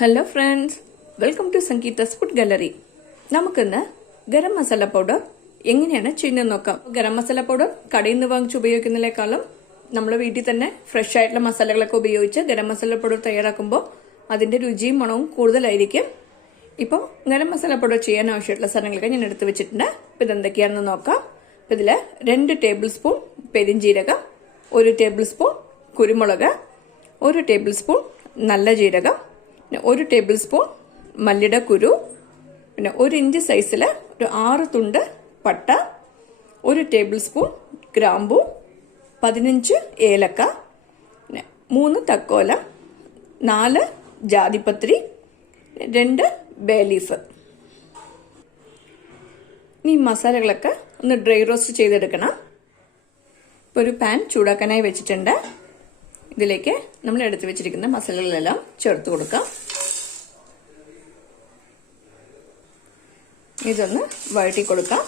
Hello friends, welcome to Sangeetha's food gallery. നമുക്കിന്ന് garam masala powder എങ്ങനെയാണ് ചെയ്യുന്നത് നോക്കാം. ഗരം മസാല പൗഡർ കടയിൽ നിന്ന് വാങ്ങിച്ച് ഉപയോഗിക്കുന്നതിനേക്കാളും നമ്മൾ വീട്ടിൽ തന്നെ ഫ്രഷ് ആയിട്ടുള്ള മസാലകളൊക്കെ ഉപയോഗിച്ച് ഗരം മസാല പൗഡർ തയ്യാറാക്കുമ്പോൾ അതിന്റെ രുചിയും മണവും കൂടുതലായിരിക്കും. ഇപ്പോൾ ഗരം മസാല പൗഡർ ചെയ്യാൻ ആവശ്യമായിട്ടുള്ള സാധനങ്ങളൊക്കെ ഞാൻ എടുത്തു വെച്ചിട്ടുണ്ട്. ഇപ്പം ഇതെന്തൊക്കെയാണെന്ന് നോക്കാം. ഇപ്പം ഇതിൽ 2 ടേബിൾ സ്പൂൺ പെരിഞ്ജീരകം, 1 ടേബിൾ സ്പൂൺ കുരുമുളക്, 1 ടേബിൾ സ്പൂൺ നല്ല ജീരകം, 1 ടേബിൾ സ്പൂൺ മല്ലിയുടെ കുരു, പിന്നെ 1 ഇഞ്ച് സൈസിൽ ഒരു 6 തുണ്ട് പട്ട, 1 ടേബിൾ സ്പൂൺ ഗ്രാമ്പു, 15 ഏലക്ക, 3 തക്കോല, 4 ജാതിപത്രി, 2 ബേ ലീഫ്. ഈ മസാലകളൊക്കെ ഒന്ന് ഡ്രൈ റോസ്റ്റ് ചെയ്തെടുക്കണം. ഇപ്പോൾ ഒരു പാൻ ചൂടാക്കാനായി വെച്ചിട്ടുണ്ട്. ഇതിലേക്ക് നമ്മൾ എടുത്തു വെച്ചിരിക്കുന്ന മസാലകളെല്ലാം ചേർത്ത് കൊടുക്കാം. ഇതൊന്ന് വഴറ്റി കൊടുക്കാം.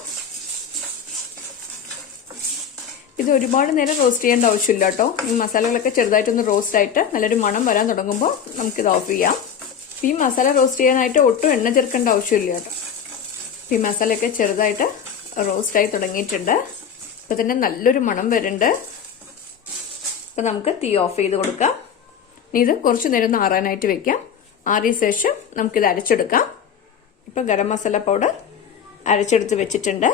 ഇത് ഒരുപാട് നേരം റോസ്റ്റ് ചെയ്യേണ്ട ആവശ്യമില്ല കേട്ടോ. ഈ മസാലകളൊക്കെ ചെറുതായിട്ടൊന്ന് റോസ്റ്റ് ആയിട്ട് നല്ലൊരു മണം വരാൻ തുടങ്ങുമ്പോൾ നമുക്കിത് ഓഫ് ചെയ്യാം. ഈ മസാല റോസ്റ്റ് ചെയ്യാനായിട്ട് ഒട്ടും എണ്ണ ചേർക്കേണ്ട ആവശ്യമില്ല കേട്ടോ. ഈ മസാലയൊക്കെ ചെറുതായിട്ട് റോസ്റ്റായി തുടങ്ങിയിട്ടുണ്ട്. ഇപ്പൊ തന്നെ നല്ലൊരു മണം വരുന്നുണ്ട്. അപ്പൊ നമുക്ക് തീ ഓഫ് ചെയ്ത് കൊടുക്കാം. ഇത് കുറച്ചു നേരം ഒന്ന് ആറാനായിട്ട് വെക്കാം. ആറിയ ശേഷം നമുക്കിത് അരച്ചെടുക്കാം. ഇപ്പൊ ഗരം മസാല പൗഡർ അരച്ചെടുത്ത് വെച്ചിട്ടുണ്ട്.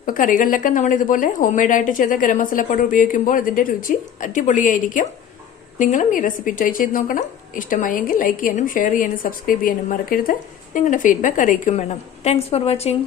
ഇപ്പൊ കറികളിലൊക്കെ നമ്മൾ ഇതുപോലെ ഹോം മെയ്ഡ് ആയിട്ട് ചെയ്ത ഗരം മസാല പൗഡർ ഉപയോഗിക്കുമ്പോൾ ഇതിന്റെ രുചി അടിപൊളിയായിരിക്കും. നിങ്ങളും ഈ റെസിപ്പി ട്രൈ ചെയ്ത് നോക്കണം. ഇഷ്ടമായെങ്കിൽ ലൈക്ക് ചെയ്യാനും ഷെയർ ചെയ്യാനും സബ്സ്ക്രൈബ് ചെയ്യാനും മറക്കരുത്. നിങ്ങളുടെ ഫീഡ്ബാക്ക് അറിയിക്കും വേണം. Thanks for watching.